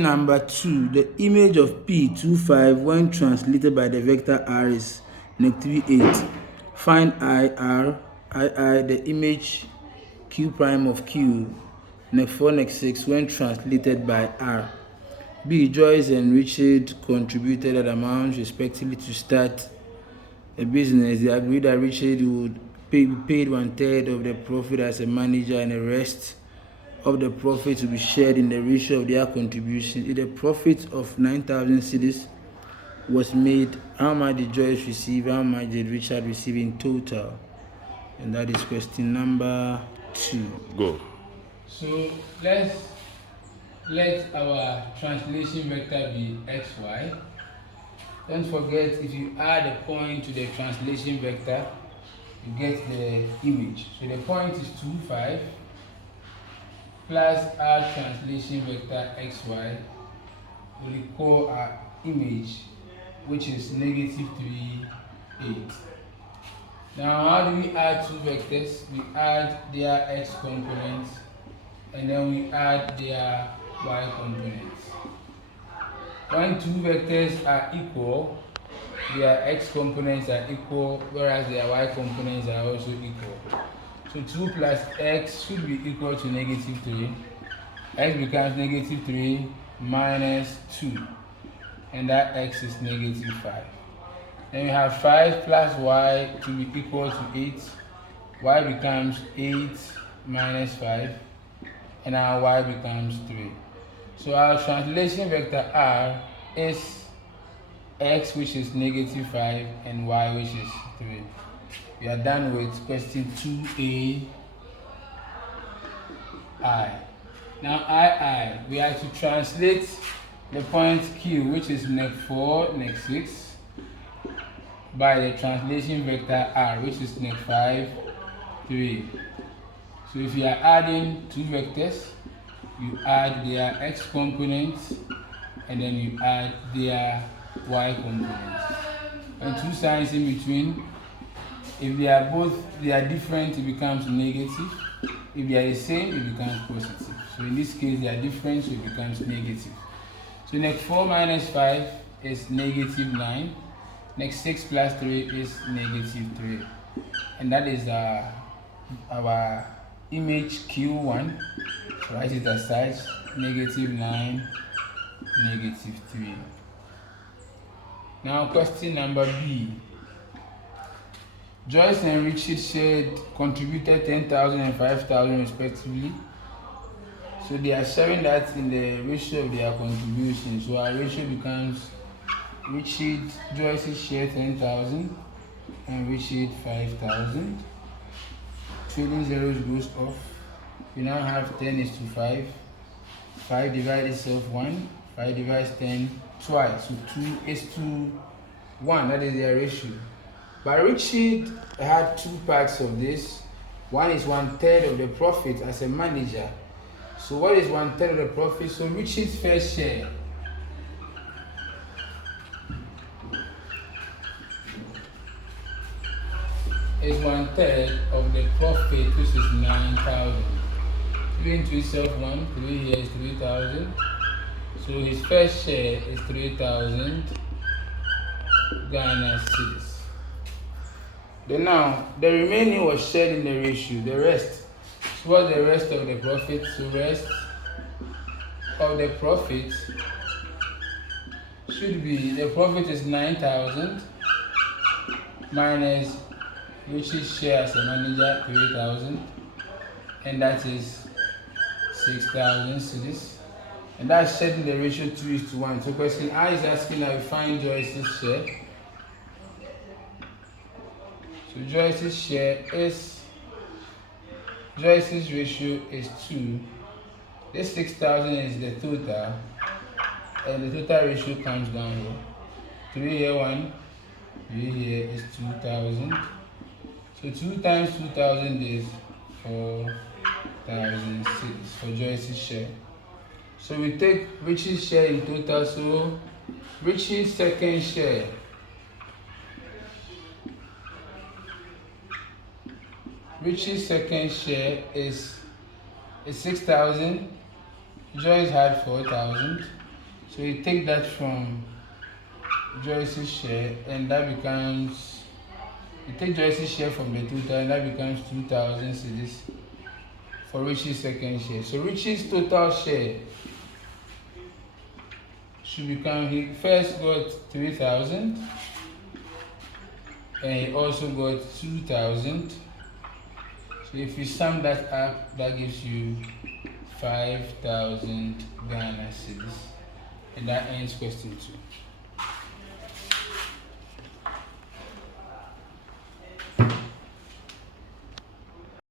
Number 2, the image of P25 when translated by the vector R is -3, 8. Find I, the image Q prime of Q, -4, 6 when translated by R. B. Joyce and Richard contributed that amount respectively to start a business. They agreed that Richard would be paid 1/3 of the profit as a manager and the rest of the profit to be shared in the ratio of their contribution. If the profit of 9,000 cedis was made, how much did Joyce receive? How much did Richard receive in total? And that is question number 2. Go. So let our translation vector be xy. Don't forget, if you add a point to the translation vector, you get the image. So the point is 2, 5 plus our translation vector xy will equal our image, which is -3, 8. Now, how do we add two vectors? We add their x components and then we add their y components. When two vectors are equal, their x components are equal, whereas their y components are also equal. So 2 plus x should be equal to -3. X becomes -3 minus 2, and that x is -5. Then we have 5 plus y to be equal to 8. Y becomes 8 minus 5, and our y becomes 3. So our translation vector R is x, which is -5, and y, which is 3. We are done with question 2a. Now we have to translate the point Q, which is -4, -6, by the translation vector R, which is -5, 3. So if you are adding two vectors, you add their x components and then you add their y components. And two signs in between. If they are different, it becomes negative. If they are the same, it becomes positive. So in this case, they are different, so it becomes negative. So -4 minus 5 is -9. Next 6 plus 3 is -3. And that is our image Q1. So write it as such: -9, -3. Now question number B. Joyce and Richard contributed 10,000 and 5,000 respectively. So they are sharing that in the ratio of their contribution. So our ratio becomes Joyce's share 10,000 and Richard 5,000. Trading zeros goes off. We now have 10 is to 5. 5 divides itself 1. 5 divides 10 twice. So 2 is to 1. That is their ratio. But Richard had two parts of this. One is 1/3 of the profit as a manager. So what is 1/3 of the profit? So Richard's first share is 1/3 of the profit, which is 9,000. 3 into itself 1, 3 here is 3,000. So his first share is 3,000 Ghana cedis. Then now, the remaining was shared in the ratio, the rest. So what's the rest of the profit? So rest of the profit should be, the profit is 9,000 minus Richard's share as a manager, 3,000, and that is 6,000 cedis. And that's shared in the ratio 2:1. So question I is asking that we find Joyce's share. So Joyce's ratio is 2. This 6,000 is the total, and the total ratio comes down here. 3 here 1, 3 here is 2,000. So 2 times 2,000 is 4,000 for Joyce's share. So we take Richard's share in total. So Richard's second share is 6,000. Joyce had 4,000. So you take that from Joyce's share, and that becomes, you take Joyce's share from the total, and that becomes 2,000 cedis for Richie's second share. So Richie's total share should become, he first got 3,000, and he also got 2,000. So if you sum that up, that gives you 5,000 Ghana cedis. And that ends question 2.